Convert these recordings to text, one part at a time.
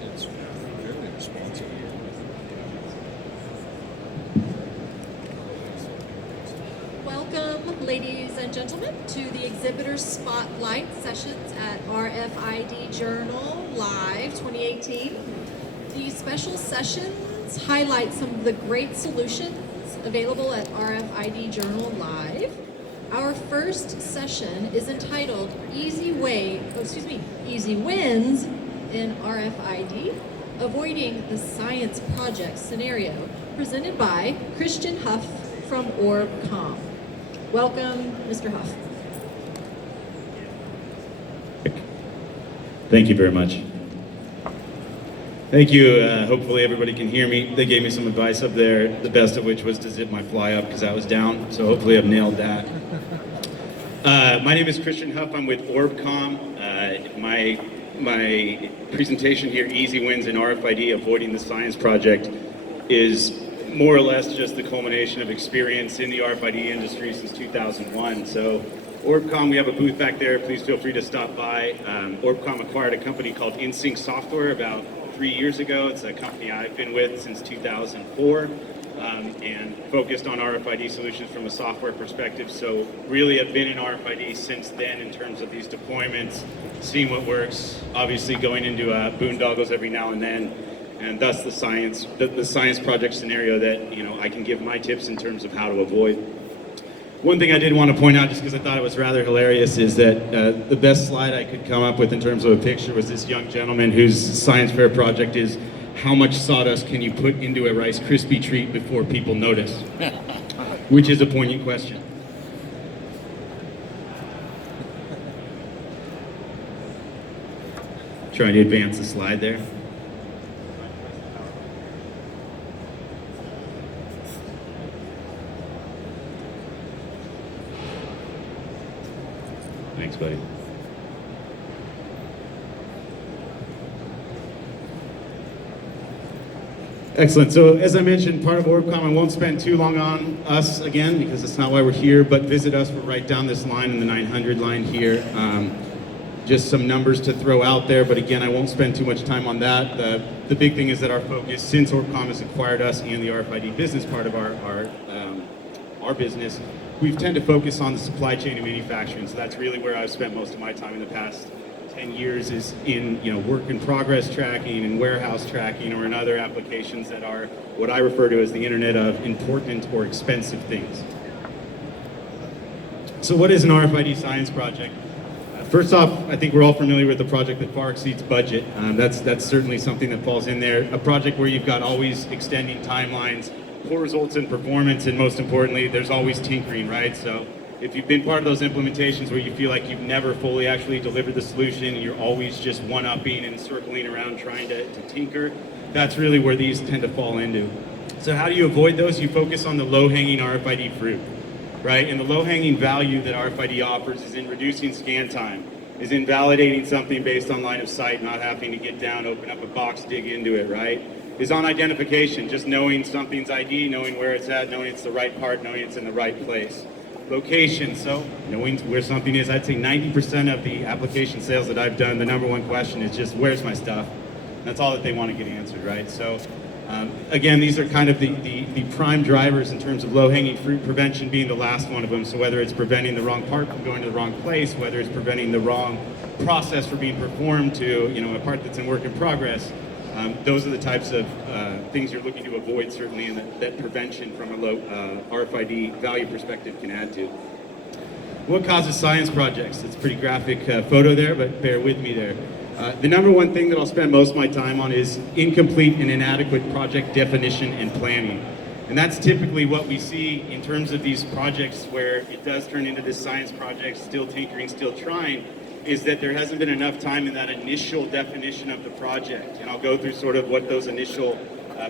It's fairly responsive here. Welcome, ladies and gentlemen, to the Exhibitor Spotlight sessions at RFID Journal Live 2018. These special sessions highlight some of the great solutions available at RFID Journal Live. Our first session is entitled Easy Wins in RFID, Avoiding the Science Project Scenario, presented by Christian Huff from OrbCom. Welcome, Mr. Huff. Thank you very much. Thank you. Hopefully everybody can hear me. They gave me some advice up there, the best of which was to zip my fly up because I was down, so hopefully I've nailed that. My name is Christian Huff. I'm with OrbCom. My presentation here, Easy Wins in RFID, Avoiding the Science Project, is more or less just the culmination of experience in the RFID industry since 2001. So OrbCom, we have a booth back there. Please feel free to stop by. OrbCom acquired a company called InSync Software about 3 years ago. It's a company I've been with since 2004 and focused on RFID solutions from a software perspective. So really have been in RFID since then in terms of these deployments, seeing what works, obviously going into boondoggles every now and then, and thus the science project scenario that I can give my tips in terms of how to avoid. One thing I did want to point out, just because I thought it was rather hilarious, is that the best slide I could come up with in terms of a picture was this young gentleman whose science fair project is, how much sawdust can you put into a Rice Krispie treat before people notice? Which is a poignant question. Trying to advance the slide there. Thanks, buddy. Excellent. So as I mentioned, part of OrbCom, I won't spend too long on us again because that's not why we're here, but visit us. We're right down this line in the 900 line here. Just some numbers to throw out there, but again, I won't spend too much time on that. The big thing is that our focus, since OrbCom has acquired us and the RFID business part of our business, we've tend to focus on the supply chain and manufacturing. So that's really where I've spent most of my time in the past 10 years is in work in progress tracking and warehouse tracking, or in other applications that are what I refer to as the Internet of important or expensive things. So what is an RFID science project? First off, I think we're all familiar with a project that far exceeds budget. That's certainly something that falls in there. A project where you've got always extending timelines, poor results in performance, and most importantly, there's always tinkering, right? So if you've been part of those implementations where you feel like you've never fully actually delivered the solution and you're always just one-upping and circling around trying to tinker, that's really where these tend to fall into. So how do you avoid those? You focus on the low-hanging RFID fruit, right? And the low-hanging value that RFID offers is in reducing scan time, is in validating something based on line of sight, not having to get down, open up a box, dig into it, right? Is on identification, just knowing something's ID, knowing where it's at, knowing it's the right part, knowing it's in the right place. Location, so knowing where something is. I'd say 90% of the application sales that I've done, the number one question is just, where's my stuff? That's all that they want to get answered, right? So again, these are kind of the prime drivers in terms of low-hanging fruit, prevention being the last one of them. So whether it's preventing the wrong part from going to the wrong place, whether it's preventing the wrong process from being performed to a part that's in work in progress, those are the types of things you're looking to avoid, certainly, and that prevention from a low RFID value perspective can add to. What causes science projects? It's a pretty graphic photo there, but bear with me there. The number one thing that I'll spend most of my time on is incomplete and inadequate project definition and planning. And that's typically what we see in terms of these projects where it does turn into this science project, still tinkering, still trying, is that there hasn't been enough time in that initial definition of the project. And I'll go through sort of what those initial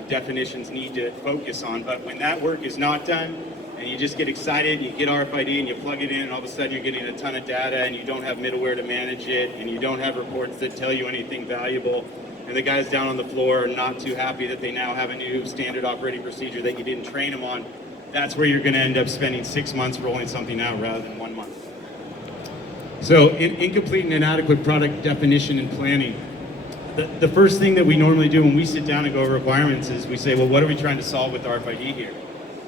definitions need to focus on. But when that work is not done, and you just get excited, you get RFID and you plug it in, and all of a sudden you're getting a ton of data and you don't have middleware to manage it, and you don't have reports that tell you anything valuable, and the guys down on the floor are not too happy that they now have a new standard operating procedure that you didn't train them on, that's where you're gonna end up spending 6 months rolling something out rather than 1 month. So incomplete and inadequate product definition and planning. The first thing that we normally do when we sit down and go over requirements is we say, well, what are we trying to solve with RFID here?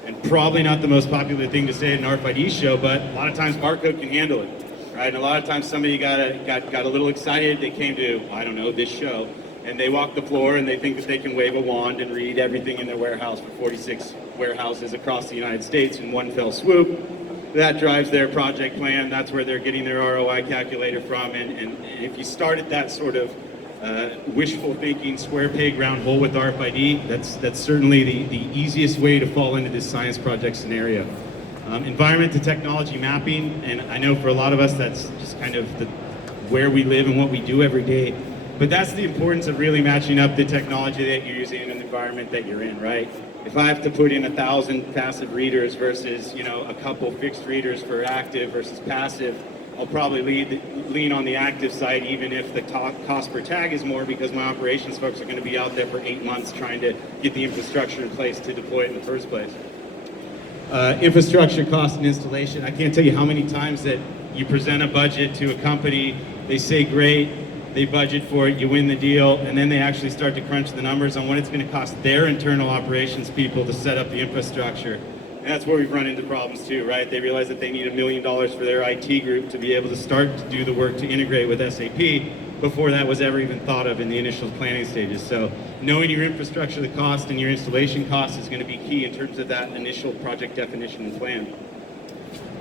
And probably not the most popular thing to say at an RFID show, but a lot of times barcode can handle it, right? And a lot of times somebody got a little excited. They came to, I don't know, this show, and they walk the floor and they think that they can wave a wand and read everything in their warehouse for 46 warehouses across the United States in one fell swoop. That drives their project plan. That's where they're getting their ROI calculator from. And if you start at that sort of wishful thinking, square peg, round hole with RFID, that's certainly the easiest way to fall into this science project scenario. Environment to technology mapping, and I know for a lot of us that's just kind of where we live and what we do every day. But that's the importance of really matching up the technology that you're using and the environment that you're in, right? If I have to put in 1,000 passive readers versus, a couple fixed readers for active versus passive, I'll probably lean on the active side, even if the cost per tag is more, because my operations folks are going to be out there for 8 months trying to get the infrastructure in place to deploy it in the first place. Infrastructure cost and installation. I can't tell you how many times that you present a budget to a company, they say great, they budget for it, you win the deal, and then they actually start to crunch the numbers on what it's going to cost their internal operations people to set up the infrastructure. And that's where we've run into problems too, right? They realize that they need $1 million for their IT group to be able to start to do the work to integrate with SAP before that was ever even thought of in the initial planning stages. So knowing your infrastructure, the cost, and your installation cost is going to be key in terms of that initial project definition and plan.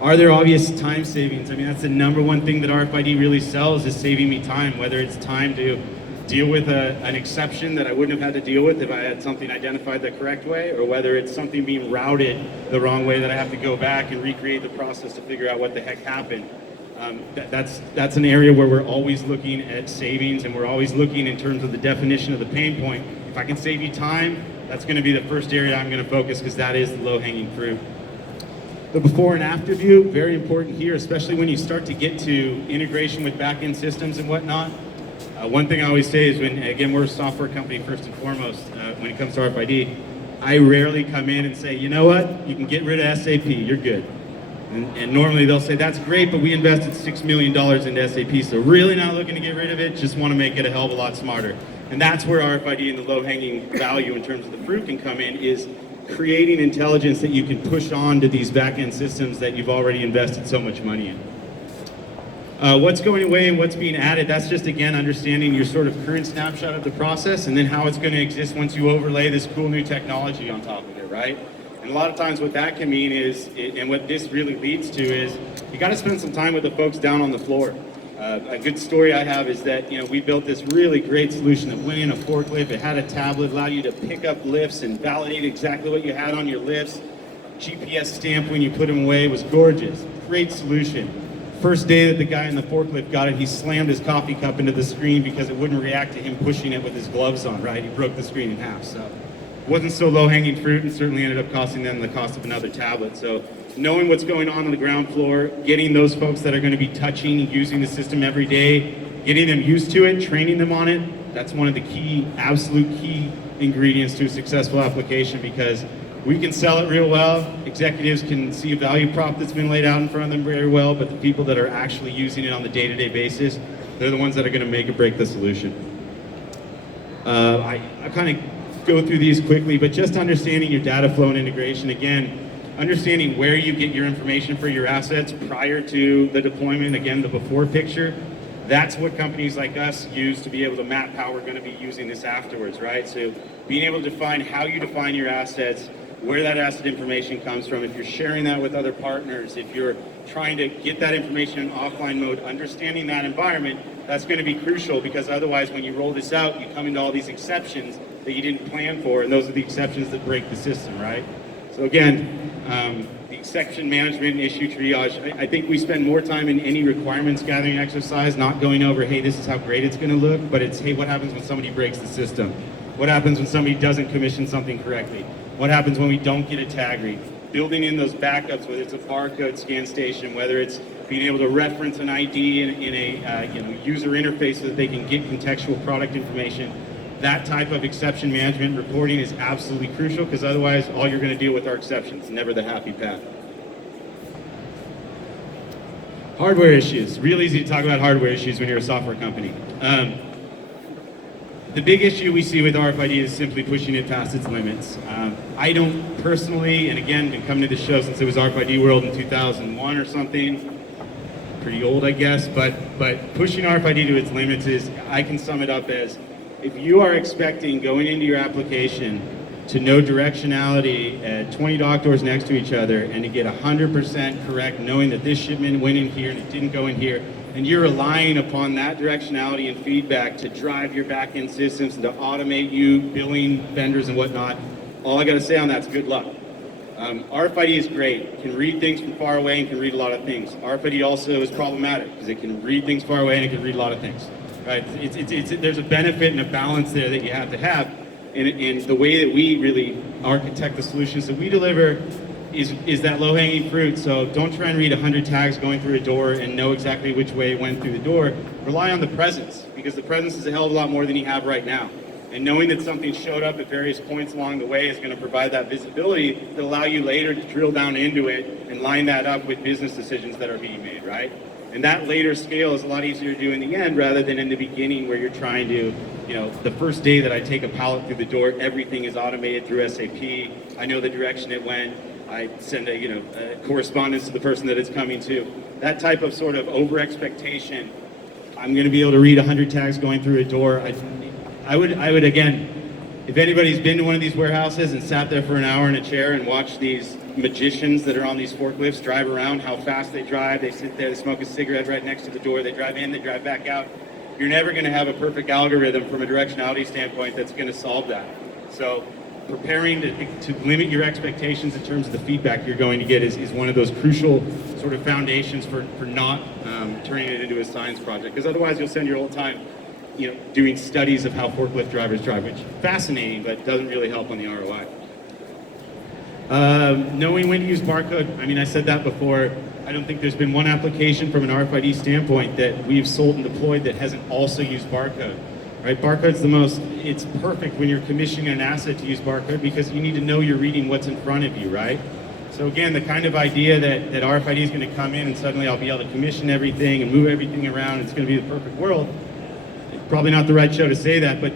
Are there obvious time savings? I mean, that's the number one thing that RFID really sells, is saving me time, whether it's time to deal with an exception that I wouldn't have had to deal with if I had something identified the correct way, or whether it's something being routed the wrong way that I have to go back and recreate the process to figure out what the heck happened. That's an area where we're always looking at savings, and we're always looking in terms of the definition of the pain point. If I can save you time, that's going to be the first area I'm going to focus, because that is the low-hanging fruit. The before and after view, very important here, especially when you start to get to integration with back-end systems and whatnot. One thing I always say is we're a software company first and foremost, when it comes to RFID, I rarely come in and say, you know what, you can get rid of SAP, you're good. And normally they'll say, that's great, but we invested $6 million into SAP, so really not looking to get rid of it, just want to make it a hell of a lot smarter. And that's where RFID and the low-hanging value in terms of the fruit can come in, is creating intelligence that you can push on to these back-end systems that you've already invested so much money in. What's going away and what's being added, that's just, again, understanding your sort of current snapshot of the process, and then how it's going to exist once you overlay this cool new technology on top of it, right? And a lot of times what that can mean is, and what this really leads to is, you got to spend some time with the folks down on the floor. A good story I have is that, we built this really great solution that went in a forklift. It had a tablet, allowed you to pick up lifts and validate exactly what you had on your lifts. GPS stamp when you put them away. Was gorgeous. Great solution. First day that the guy in the forklift got it, he slammed his coffee cup into the screen because it wouldn't react to him pushing it with his gloves on, right? He broke the screen in half. So it wasn't so low-hanging fruit, and certainly ended up costing them the cost of another tablet. So knowing what's going on the ground floor, getting those folks that are going to be touching and using the system every day, getting them used to it, training them on it, that's one of the key, absolute key ingredients to a successful application, because we can sell it real well, executives can see a value prop that's been laid out in front of them very well, but the people that are actually using it on the day-to-day basis, they're the ones that are going to make or break the solution. I kind of go through these quickly, but just understanding your data flow and integration, again, understanding where you get your information for your assets prior to the deployment, again, the before picture, that's what companies like us use to be able to map how we're going to be using this afterwards, right? So being able to define how you define your assets, where that asset information comes from, if you're sharing that with other partners, if you're trying to get that information in offline mode, understanding that environment, that's going to be crucial, because otherwise when you roll this out, you come into all these exceptions that you didn't plan for, and those are the exceptions that break the system, right? So again, the exception management and issue triage, I think we spend more time in any requirements gathering exercise not going over, hey, this is how great it's going to look, but it's, hey, what happens when somebody breaks the system? What happens when somebody doesn't commission something correctly? What happens when we don't get a tag read? Building in those backups, whether it's a barcode scan station, whether it's being able to reference an ID in a user interface so that they can get contextual product information. That type of exception management reporting is absolutely crucial, because otherwise all you're going to deal with are exceptions, never the happy path. Hardware issues. Real easy to talk about hardware issues when you're a software company. The big issue we see with RFID is simply pushing it past its limits. I don't personally, and again, been coming to the show since it was RFID World in 2001 or something, pretty old I guess, but pushing RFID to its limits is, I can sum it up as, if you are expecting going into your application to know directionality at 20 dock doors next to each other and to get 100% correct, knowing that this shipment went in here and it didn't go in here, and you're relying upon that directionality and feedback to drive your back-end systems and to automate you, billing vendors and whatnot, all I gotta say on that is good luck. RFID is great. It can read things from far away and can read a lot of things. RFID also is problematic because it can read things far away and it can read a lot of things. Right? There's a benefit and a balance there that you have to have. And the way that we really architect the solutions that we deliver is that low-hanging fruit. So don't try and read 100 tags going through a door and know exactly which way it went through the door. Rely on the presence, because the presence is a hell of a lot more than you have right now. And knowing that something showed up at various points along the way is going to provide that visibility to allow you later to drill down into it and line that up with business decisions that are being made, right? And that later scale is a lot easier to do in the end rather than in the beginning where you're trying to, the first day that I take a pallet through the door, everything is automated through SAP. I know the direction it went. I send a correspondence to the person that it's coming to. That type of sort of over-expectation, I'm going to be able to read 100 tags going through a door. I would again, if anybody's been to one of these warehouses and sat there for an hour in a chair and watched these magicians that are on these forklifts drive around, how fast they drive, they sit there, they smoke a cigarette right next to the door, they drive in, they drive back out, you're never going to have a perfect algorithm from a directionality standpoint that's going to solve that. So preparing to limit your expectations in terms of the feedback you're going to get is one of those crucial sort of foundations for not turning it into a science project, because otherwise you'll spend your whole time doing studies of how forklift drivers drive, which is fascinating, but doesn't really help on the ROI. Knowing when to use barcode, I said that before. I don't think there's been one application from an RFID standpoint that we've sold and deployed that hasn't also used barcode. Right? Barcode's it's perfect when you're commissioning an asset to use barcode because you need to know you're reading what's in front of you, right? So again, the kind of idea that RFID is going to come in and suddenly I'll be able to commission everything and move everything around, it's going to be the perfect world. Probably not the right show to say that, but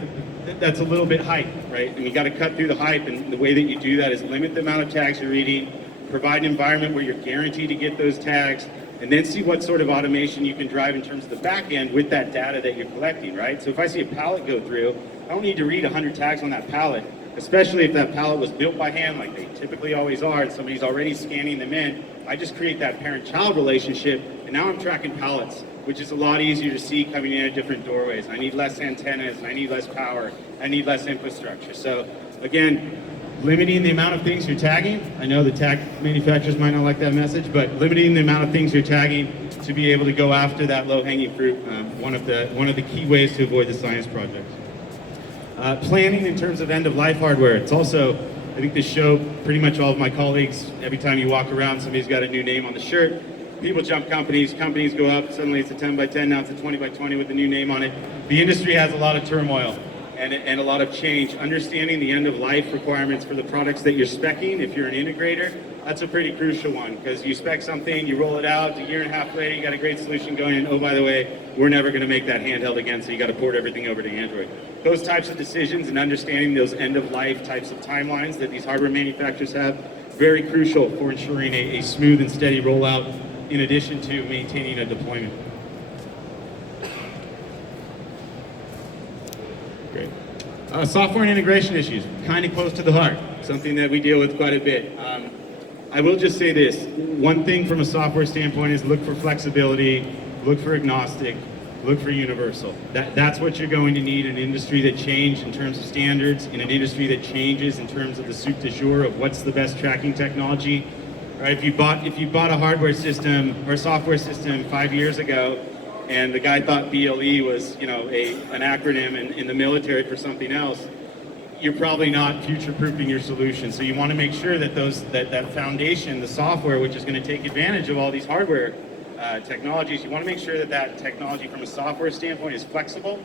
that's a little bit hype, right? And you got to cut through the hype, and the way that you do that is limit the amount of tags you're reading, provide an environment where you're guaranteed to get those tags, and then see what sort of automation you can drive in terms of the back end with that data that you're collecting, right? So if I see a pallet go through, I don't need to read 100 tags on that pallet, especially if that pallet was built by hand like they typically always are, and somebody's already scanning them in. I just create that parent-child relationship, and now I'm tracking pallets, which is a lot easier to see coming in at different doorways. I need less antennas, and I need less power, I need less infrastructure. So again, limiting the amount of things you're tagging. I know the tag manufacturers might not like that message, but limiting the amount of things you're tagging to be able to go after that low-hanging fruit, one of the key ways to avoid the science projects. Planning in terms of end-of-life hardware. It's also, I think this show, pretty much all of my colleagues, every time you walk around, somebody's got a new name on the shirt. People jump companies go up, suddenly it's a 10 by 10, now it's a 20 by 20 with a new name on it. The industry has a lot of turmoil and a lot of change. Understanding the end-of-life requirements for the products that you're speccing, if you're an integrator, that's a pretty crucial one, because you spec something, you roll it out, a year and a half later, you got a great solution going, and oh, by the way, we're never going to make that handheld again, so you got to port everything over to Android. Those types of decisions and understanding those end-of-life types of timelines that these hardware manufacturers have, very crucial for ensuring a smooth and steady rollout in addition to maintaining a deployment. Great. Software and integration issues, kind of close to the heart, something that we deal with quite a bit. I will just say this, one thing from a software standpoint is look for flexibility, look for agnostic, look for universal. That's what you're going to need in an industry that changed in terms of standards, in an industry that changes in terms of the soup du jour of what's the best tracking technology. Right? If you bought a hardware system or software system 5 years ago, and the guy thought BLE was an acronym in the military for something else, you're probably not future-proofing your solution. So you want to make sure that that foundation, the software, which is going to take advantage of all these hardware technologies, you want to make sure that technology from a software standpoint is flexible,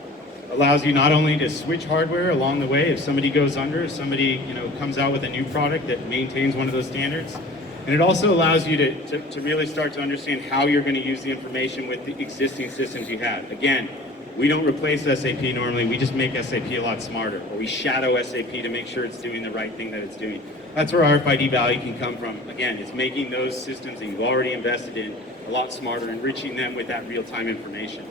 allows you not only to switch hardware along the way if somebody goes under, if somebody comes out with a new product that maintains one of those standards, and it also allows you to really start to understand how you're going to use the information with the existing systems you have. Again, We don't replace SAP normally, we just make SAP a lot smarter, or we shadow SAP to make sure it's doing the right thing that it's doing. That's where RFID value can come from. Again, it's making those systems that you've already invested in a lot smarter, enriching them with that real-time information.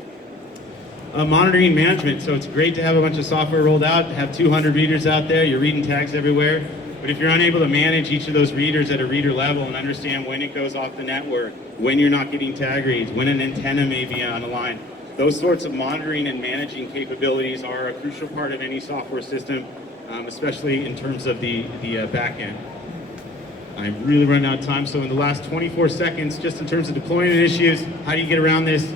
Monitoring management, so it's great to have a bunch of software rolled out, to have 200 readers out there, you're reading tags everywhere, but if you're unable to manage each of those readers at a reader level and understand when it goes off the network, when you're not getting tag reads, when an antenna may be on a line, those sorts of monitoring and managing capabilities are a crucial part of any software system, especially in terms of the back end. I'm really running out of time, so in the last 24 seconds, just in terms of deployment issues, how do you get around this?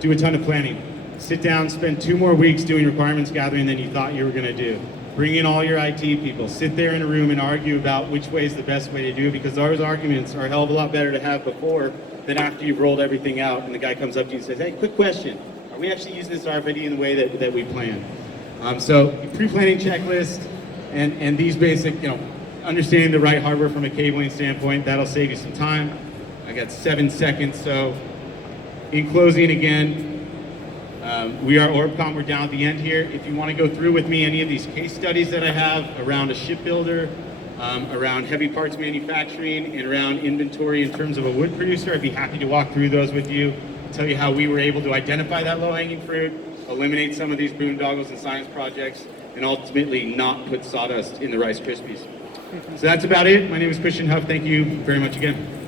Do a ton of planning. Sit down, spend 2 more weeks doing requirements gathering than you thought you were going to do. Bring in all your IT people. Sit there in a room and argue about which way is the best way to do it, because those arguments are a hell of a lot better to have before than after you've rolled everything out and the guy comes up to you and says, hey, quick question. Are we actually using this RFID in the way that we plan? So pre-planning checklist and these basic, understanding the right hardware from a cabling standpoint, that'll save you some time. I got 7 seconds, so in closing again, we are Orbcom, we're down at the end here. If you want to go through with me any of these case studies that I have around a shipbuilder, around heavy parts manufacturing, and around inventory in terms of a wood producer, I'd be happy to walk through those with you, tell you how we were able to identify that low-hanging fruit, eliminate some of these boondoggles and science projects, and ultimately not put sawdust in the Rice Krispies. So that's about it. My name is Christian Huff. Thank you very much again.